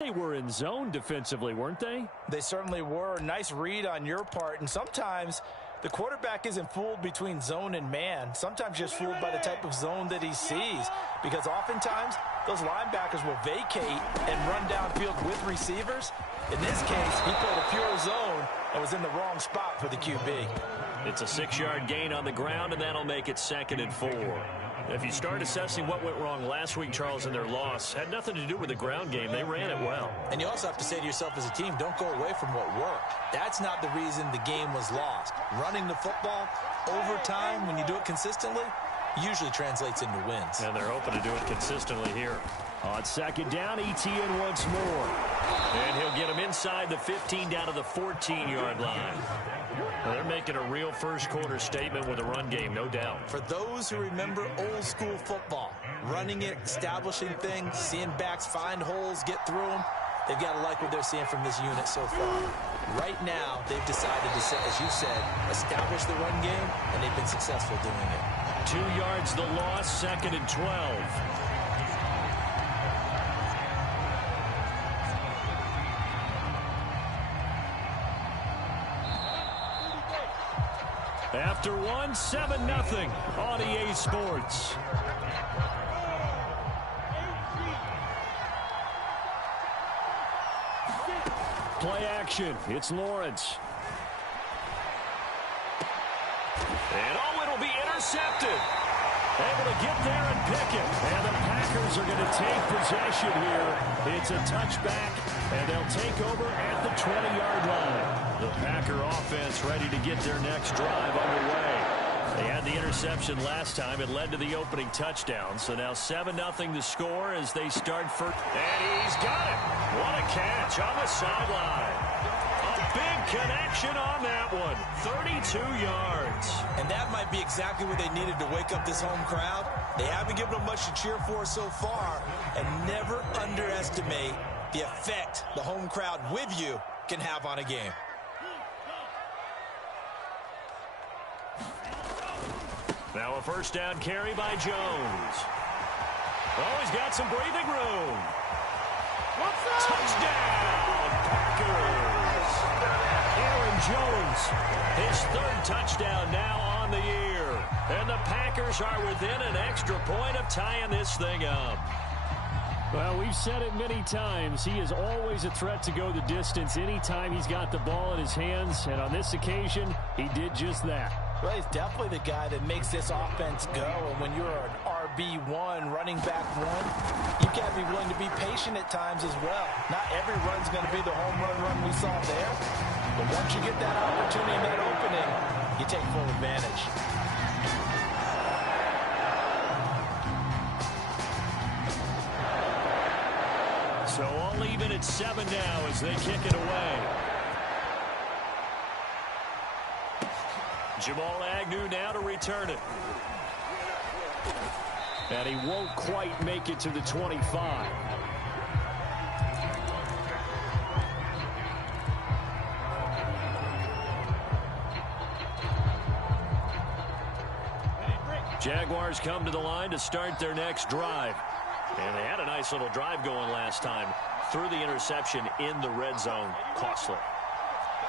They were in zone defensively, weren't they? They certainly were. Nice read on your part. And sometimes the quarterback isn't fooled between zone and man. Sometimes just fooled by the type of zone that he sees. Because oftentimes those linebackers will vacate and run downfield with receivers. In this case, he played a pure zone and was in the wrong spot for the QB. It's a 6-yard gain on the ground, and that'll make it 2nd and 4. If you start assessing what went wrong last week, Charles, in their loss, had nothing to do with the ground game. They ran it well. And you also have to say to yourself as a team, don't go away from what worked. That's not the reason the game was lost. Running the football over time, when you do it consistently, usually translates into wins. And they're hoping to do it consistently here. On 2nd down, Etienne once more. And he'll get him inside the 15 down to the 14-yard line. Well, they're making a real first-quarter statement with a run game, no doubt. For those who remember old-school football, running it, establishing things, seeing backs find holes, get through them, they've got to like what they're seeing from this unit so far. Right now, they've decided to, as you said, establish the run game, and they've been successful doing it. 2 yards the loss, 2nd and 12. After 1, 7-0 on EA Sports. Play action. It's Lawrence. And it'll be intercepted. Able to get there and pick it. And the Packers are going to take possession here. It's a touchback, and they'll take over at the 20-yard line. The Packer offense ready to get their next drive underway. They had the interception last time. It led to the opening touchdown. So now 7-0 the score as they start for. And he's got it. What a catch on the sideline. A big connection on that one. 32 yards. And that might be exactly what they needed to wake up this home crowd. They haven't given them much to cheer for so far. And never underestimate the effect the home crowd with you can have on a game. Now a first down carry by Jones. Oh, he's got some breathing room. Touchdown, Packers. Aaron Jones, his 3rd touchdown now on the year. And the Packers are within an extra point of tying this thing up. Well, we've said it many times. He is always a threat to go the distance anytime he's got the ball in his hands. And on this occasion, he did just that. Well, he's definitely the guy that makes this offense go. And when you're an RB1, running back one, you've got to be willing to be patient at times as well. Not every run's going to be the home run we saw there. But once you get that opportunity and that opening, you take full advantage. So all even at 7 now as they kick it away. Jamal Agnew now to return it. And he won't quite make it to the 25. Jaguars come to the line to start their next drive. And they had a nice little drive going last time. Threw the interception in the red zone. Costly.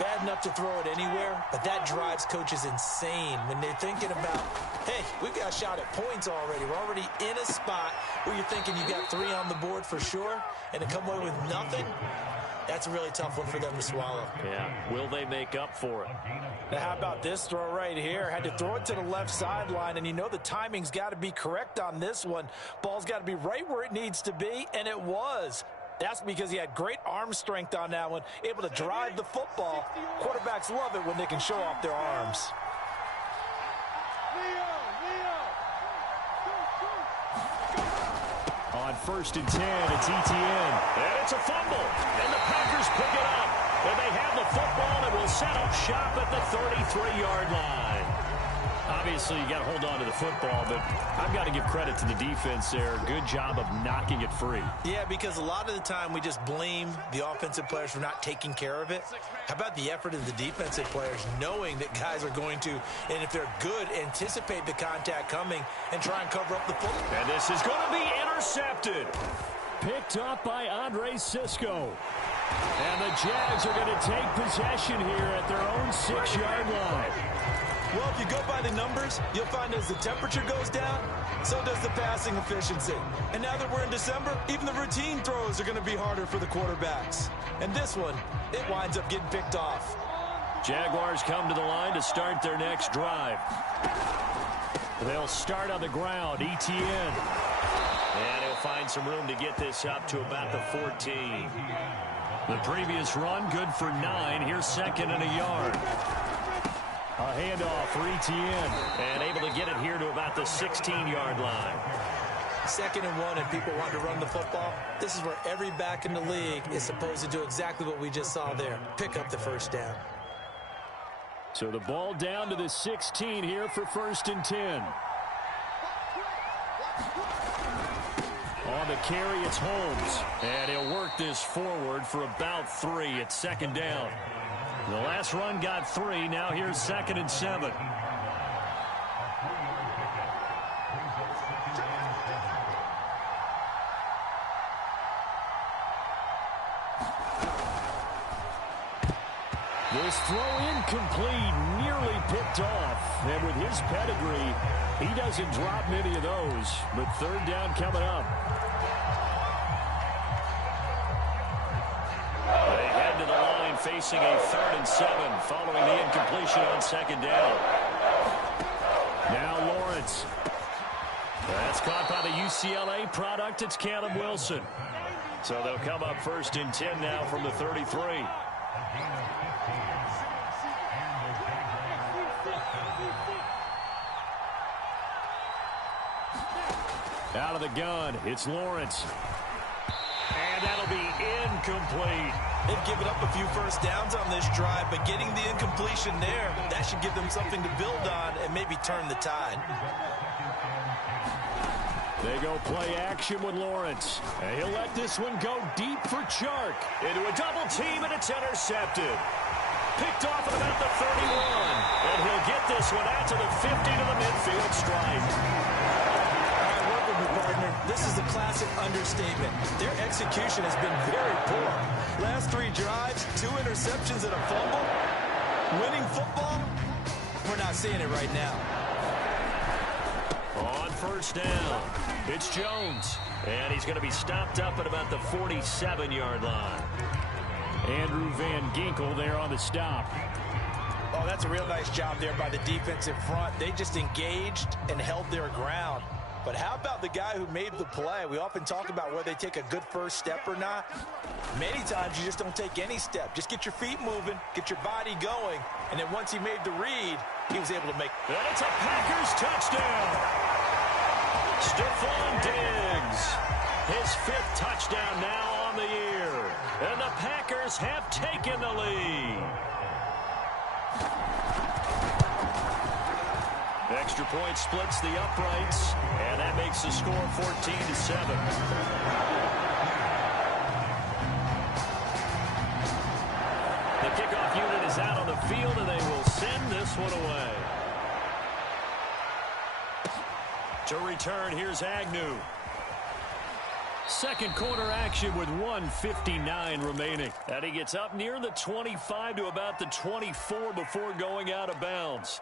Bad enough to throw it anywhere, but that drives coaches insane when they're thinking about, hey, we've got a shot at points already. We're already in a spot where you're thinking you got 3 on the board for sure, and to come away with nothing, that's a really tough one for them to swallow. Yeah, will they make up for it? Now, how about this throw right here? Had to throw it to the left sideline, and you know the timing's got to be correct on this one. Ball's got to be right where it needs to be, and it was. That's because he had great arm strength on that one, able to drive the football. Quarterbacks love it when they can show off their arms. On 1st and 10, it's Etienne. And it's a fumble. And the Packers pick it up. And they have the football and will set up shop at the 33-yard line. Obviously, you got to hold on to the football, but I've got to give credit to the defense there. Good job of knocking it free. Yeah, because a lot of the time we just blame the offensive players for not taking care of it. How about the effort of the defensive players knowing that guys are going to, and if they're good, anticipate the contact coming and try and cover up the football. And this is going to be intercepted. picked off by Andre Cisco. And the Jags are going to take possession here at their own 6-yard line. Well, if you go by the numbers, you'll find as the temperature goes down, so does the passing efficiency. And now that we're in December, even the routine throws are going to be harder for the quarterbacks. And this one, it winds up getting picked off. Jaguars come to the line to start their next drive. They'll start on the ground, ETN. And he'll find some room to get this up to about the 14. The previous run, good for 9. Here's 2nd and a yard. A handoff for ETN. And able to get it here to about the 16-yard line. 2nd and 1 and people want to run the football. This is where every back in the league is supposed to do exactly what we just saw there. Pick up the first down. So the ball down to the 16 here for 1st and 10. On the carry, it's Holmes. And he'll work this forward for about 3. It's 2nd down. The last run got 3. Now here's 2nd and 7. This throw incomplete, nearly picked off. And with his pedigree, he doesn't drop many of those. But 3rd down coming up. They head to the line facing a 3rd and 7 following the incompletion on 2nd down. Now Lawrence. That's caught by the UCLA product. It's Callum Wilson. So they'll come up 1st and 10 now from the 33. Out of the gun, it's Lawrence. And that'll be incomplete. They've given up a few first downs on this drive, but getting the incompletion there, that should give them something to build on and maybe turn the tide. They go play action with Lawrence. And he'll let this one go deep for Chark. Into a double team, and it's intercepted. Picked off at about the 31. And he'll get this one out to the 50 to the midfield stripe. This is the classic understatement. Their execution has been very poor. Last 3 drives, 2 interceptions and a fumble. Winning football, we're not seeing it right now. On 1st down, it's Jones. And he's going to be stopped up at about the 47-yard line. Andrew Van Ginkel there on the stop. Oh, that's a real nice job there by the defensive front. They just engaged and held their ground. But how about the guy who made the play? We often talk about whether they take a good first step or not. Many times you just don't take any step. Just get your feet moving, get your body going, and then once he made the read, he was able to make it. And it's a Packers touchdown. Stephon Diggs, his 5th touchdown now on the year. And the Packers have taken the lead. Extra point splits the uprights, and that makes the score 14-7. The kickoff unit is out on the field, and they will send this one away. To return, here's Agnew. Second quarter action with 1:59 remaining. And he gets up near the 25 to about the 24 before going out of bounds.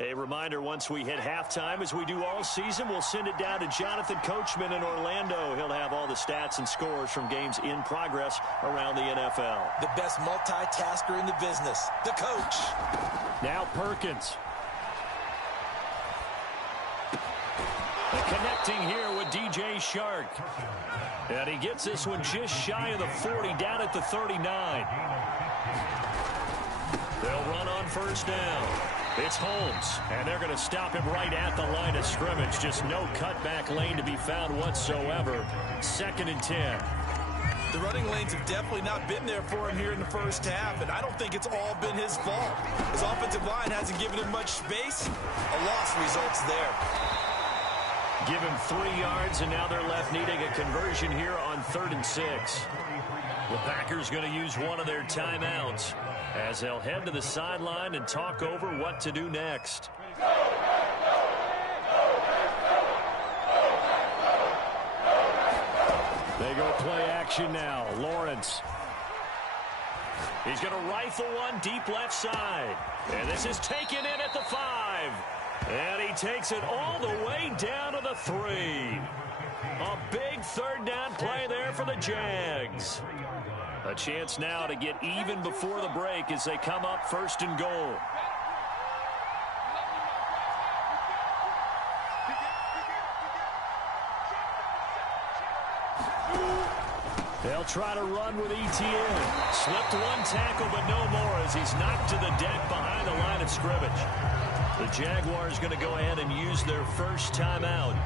A reminder, once we hit halftime, as we do all season, we'll send it down to Jonathan Coachman in Orlando. He'll have all the stats and scores from games in progress around the NFL. The best multitasker in the business, the coach. Now Perkins. And connecting here with DJ Chark. And he gets this one just shy of the 40, down at the 39. They'll run on 1st down. It's Holmes, and they're going to stop him right at the line of scrimmage. Just no cutback lane to be found whatsoever. 2nd and 10. The running lanes have definitely not been there for him here in the first half, and I don't think it's all been his fault. His offensive line hasn't given him much space. A loss results there. Give him 3 yards, and now they're left needing a conversion here on 3rd and 6. The Packers going to use one of their timeouts as they'll head to the sideline and talk over what to do next. They go play action now. Lawrence. He's going to rifle one deep left side. And this is taken in at the 5. And he takes it all the way down to the 3. A big 3rd down play there for the Jags. A chance now to get even before the break as they come up 1st and goal. They'll try to run with ETN. Slipped one tackle, but no more as he's knocked to the deck behind the line of scrimmage. The Jaguars going to go ahead and use their first timeout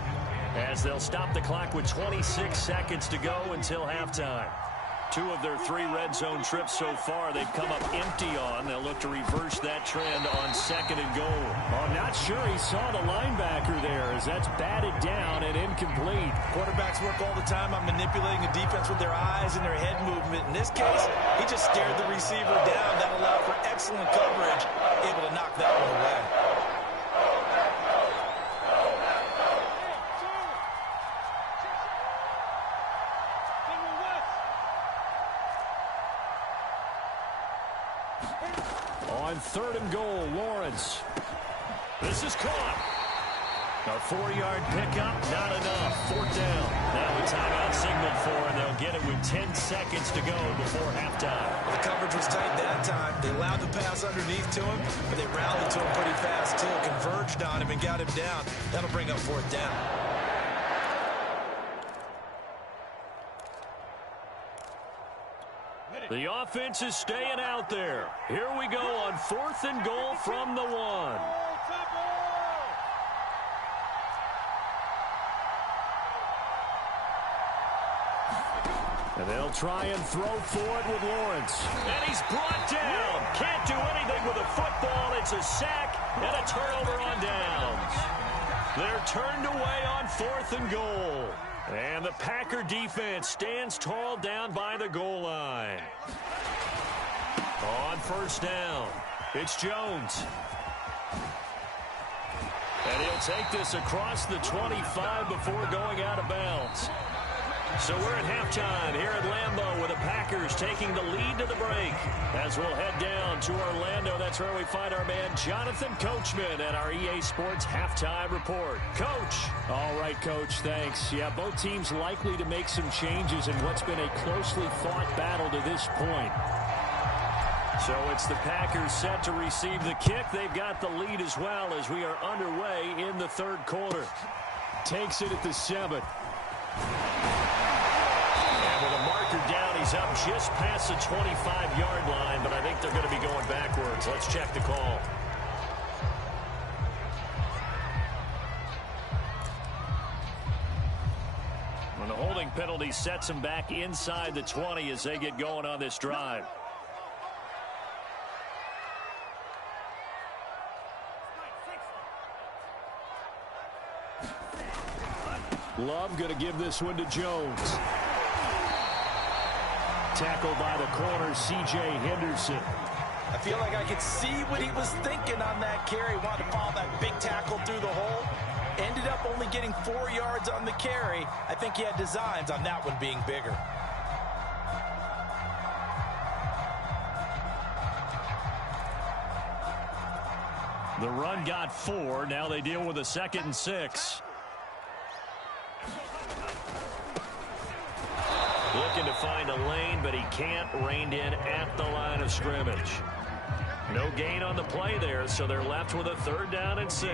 as they'll stop the clock with 26 seconds to go until halftime. 2 of their 3 red zone trips so far they've come up empty on. They'll look to reverse that trend on 2nd and goal. I'm not sure he saw the linebacker there as that's batted down and incomplete. Quarterbacks work all the time on manipulating a defense with their eyes and their head movement. In this case, he just stared the receiver down. That allowed for excellent coverage, able to knock that one away. On 3rd and goal, Lawrence. This is caught. A 4-yard pickup, not enough. 4th down. Now a timeout signaled for, and they'll get it with 10 seconds to go before halftime. The coverage was tight that time. They allowed the pass underneath to him, but they rallied to him pretty fast, too. Converged on him and got him down. That'll bring up 4th down. The offense is staying out there. Here we go on 4th and goal from the 1. And they'll try and throw for it with Lawrence. And he's brought down. Can't do anything with a football. It's a sack and a turnover on downs. They're turned away on 4th and goal. And the Packer defense stands tall down by the goal line. On 1st down, it's Jones. And he'll take this across the 25 before going out of bounds. So we're at halftime here at Lambeau with the Packers taking the lead to the break. As we'll head down to Orlando, that's where we find our man Jonathan Coachman at our EA Sports Halftime Report. Coach. All right, Coach, thanks. Yeah, both teams likely to make some changes in what's been a closely fought battle to this point. So it's the Packers set to receive the kick. They've got the lead as well as we are underway in the 3rd quarter. Takes it at the 7. And with a marker down, he's up just past the 25-yard line, but I think they're going to be going backwards. Let's check the call. And the holding penalty sets them back inside the 20 as they get going on this drive. Love going to give this one to Jones. Tackled by the corner, C.J. Henderson. I feel like I could see what he was thinking on that carry. Wanted to follow that big tackle through the hole. Ended up only getting 4 yards on the carry. I think he had designs on that one being bigger. The run got 4. Now they deal with a 2nd and 6. Looking to find a lane, but he can't. Reined in at the line of scrimmage. No gain on the play there, so they're left with a 3rd down and 6.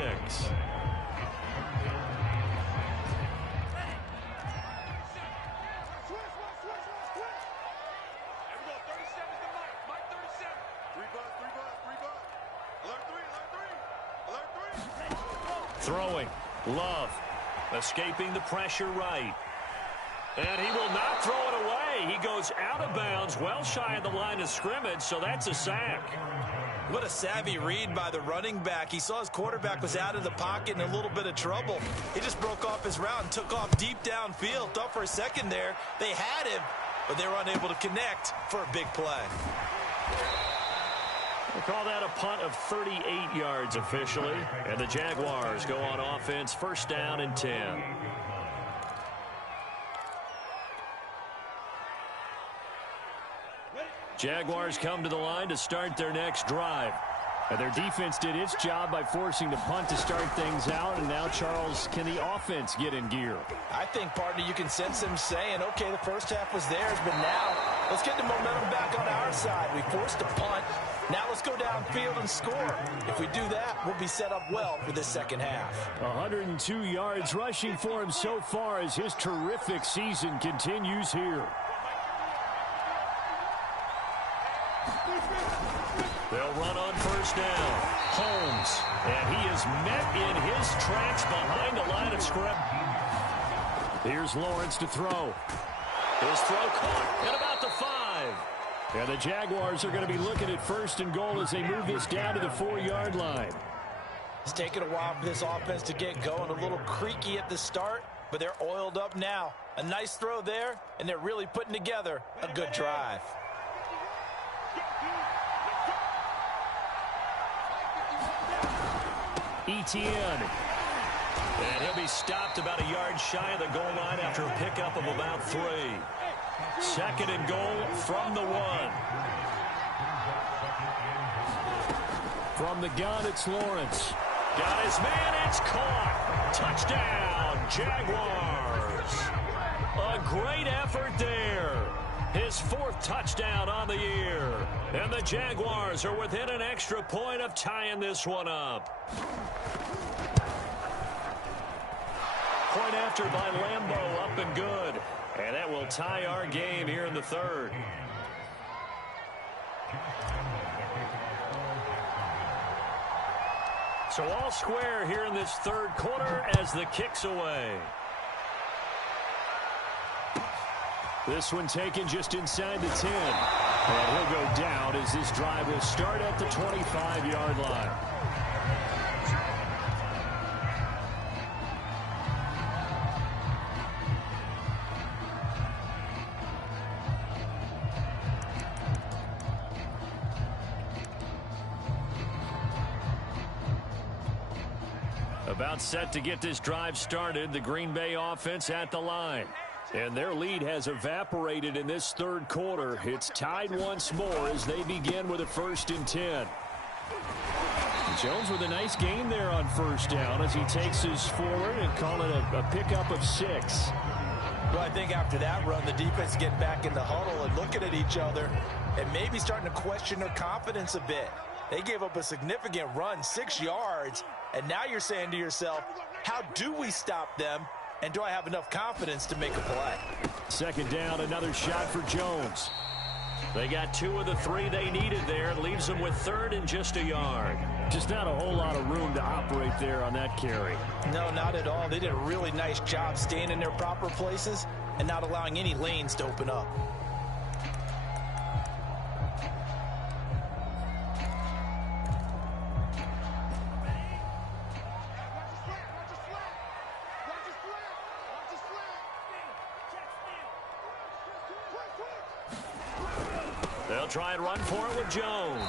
Throwing. Love. Escaping the pressure right. And he will not throw it away. He goes out of bounds, well shy of the line of scrimmage, so that's a sack. What a savvy read by the running back. He saw his quarterback was out of the pocket in a little bit of trouble. He just broke off his route and took off deep downfield. Thought for a second there they had him, but they were unable to connect for a big play. We'll call that a punt of 38 yards officially. And the Jaguars go on offense, first down and 10. Jaguars come to the line to start their next drive. And their defense did its job by forcing the punt to start things out. And now, Charles, can the offense get in gear? I think, partner, you can sense them saying, okay, the first half was theirs, but now let's get the momentum back on our side. We forced a punt. Now let's go downfield and score. If we do that, we'll be set up well for this second half. 102 yards rushing for him so far as his terrific season continues here. They'll run on first down. Holmes. And he is met in his tracks behind the line of scrimmage. Here's Lawrence to throw. His throw caught at about the 5. And the Jaguars are going to be looking at first and goal as they move this down to the 4-yard line. It's taken a while for this offense to get going. A little creaky at the start, but they're oiled up now. A nice throw there, and they're really putting together a good drive. Etienne. And he'll be stopped about a yard shy of the goal line after a pickup of about 3. Second and goal from the 1. From the gun, it's Lawrence. Got his man, it's caught. Touchdown, Jaguars. A great effort there. His 4th touchdown on the year. And the Jaguars are within an extra point of tying this one up. Point after by Lambeau, up and good. And that will tie our game here in the 3rd. So all square here in this 3rd quarter as the kick's away. This one taken just inside the 10. And he'll go down as this drive will start at the 25-yard line. About set to get this drive started, the Green Bay offense at the line. And their lead has evaporated in this 3rd quarter. It's tied once more as they begin with a 1st and 10. Jones with a nice gain there on first down as he takes his forward and call it a pickup of 6. Well, I think after that run, the defense getting back in the huddle and looking at each other and maybe starting to question their confidence a bit. They gave up a significant run, 6 yards, and now you're saying to yourself, how do we stop them, and do I have enough confidence to make a play? Second down, another shot for Jones. They got 2 of the 3 they needed there. Leaves them with 3rd and just a yard. Just not a whole lot of room to operate there on that carry. No, not at all. They did a really nice job staying in their proper places and not allowing any lanes to open up. They'll try and run for it with Jones.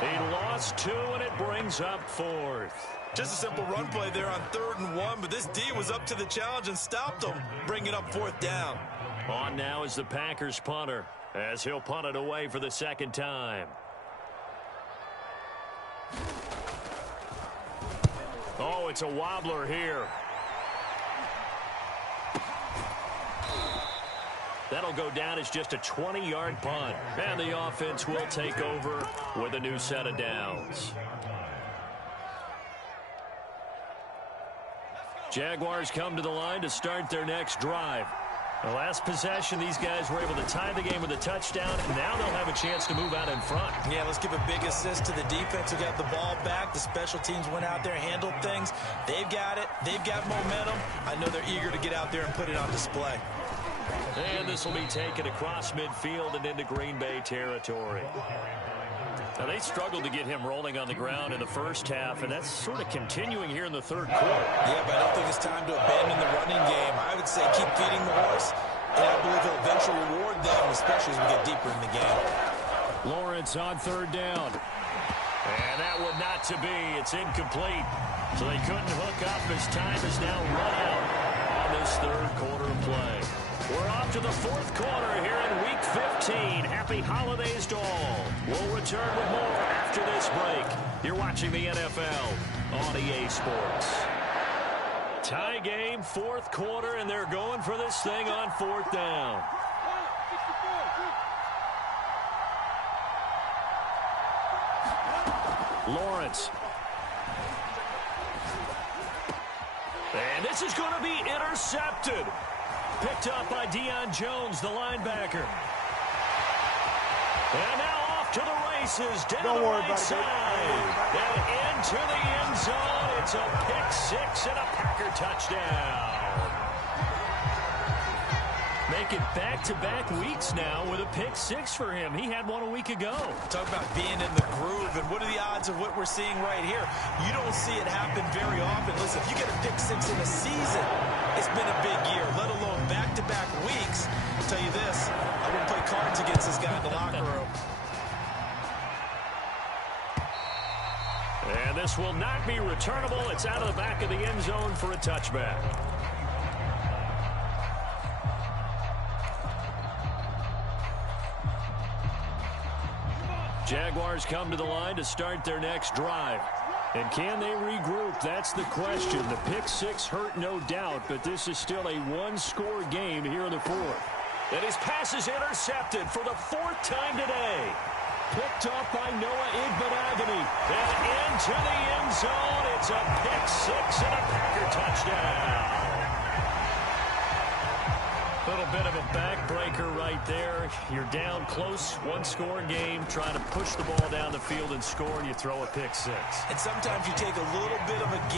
He lost 2, and it brings up 4th. Just a simple run play there on 3rd and 1, but this D was up to the challenge and stopped them, bringing up 4th down. On now is the Packers punter, as he'll punt it away for the 2nd time. Oh, it's a wobbler here. That'll go down as just a 20-yard punt. And the offense will take over with a new set of downs. Jaguars come to the line to start their next drive. The last possession, these guys were able to tie the game with a touchdown, and now they'll have a chance to move out in front. Yeah, let's give a big assist to the defense who got the ball back. The special teams went out there, handled things. They've got it. They've got momentum. I know they're eager to get out there and put it on display. And this will be taken across midfield and into Green Bay territory. Now, they struggled to get him rolling on the ground in the first half, and that's sort of continuing here in the third quarter. Yeah, but I don't think it's time to abandon the running game. I would say keep feeding the horse, and I believe he'll eventually reward them, especially as we get deeper in the game. Lawrence on third down. And that would not to be. It's incomplete. So they couldn't hook up as time is now run out on this third quarter of play. We're off to the fourth quarter here in Week 15. Happy holidays to all. We'll return with more after this break. You're watching the NFL on EA Sports. Tie game, fourth quarter, and they're going for this thing on fourth down. Lawrence. And this is going to be intercepted. Picked up by Deion Jones, the linebacker. And now off to the races, down the right side. And into the end zone. It's a pick six and a Packer touchdown. Make it back-to-back weeks now with a pick six for him. He had one a week ago. Talk about being in the groove, and what are the odds of what we're seeing right here? You don't see it happen very often. Listen, if you get a pick six in a season, it's been a big year, let alone back-to-back weeks. I'll tell you this, I wouldn't play cards against this guy in the locker room. And this will not be returnable. It's out of the back of the end zone for a touchback. Jaguars come to the line to start their next drive. And can they regroup? That's the question. The pick six hurt, no doubt, but this is still a one-score game here in the fourth. And his pass is intercepted for the fourth time today. Picked off by Noah Igbenogany. And into the end zone. It's a pick six and a Packer touchdown. Little bit of a backbreaker right there. You're down close, one-score game, trying to push the ball down the field and score, and you throw a pick six. And sometimes you take a little bit of a